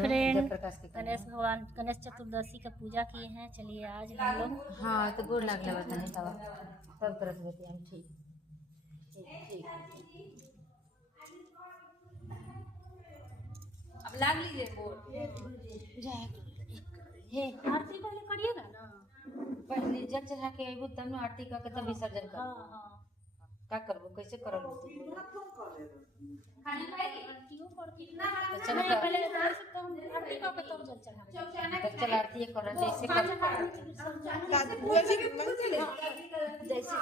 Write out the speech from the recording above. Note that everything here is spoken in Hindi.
फ्रेंड, प्रकाश के गणेश भगवान गणेश चतुर्दशी का पूजा किए हैं। चलिए आज हम लोग हाँ तो गोड़ लगने बता है सब तरह से बतिया ठीक ठीक ठीक अब लाग लीजिए गोड़ हे आरती पहले करिएगा ना। पहले जल चढ़ा के अबू तब न आरती करके तब विसर्जन कर। हाँ हाँ का करबो कैसे करल खाने खाएगी आरतीयों कर कितना तो नहीं चलो पहले आरती करके तब जल चढ़ा तो चल आरती कर जैसे कर जैसे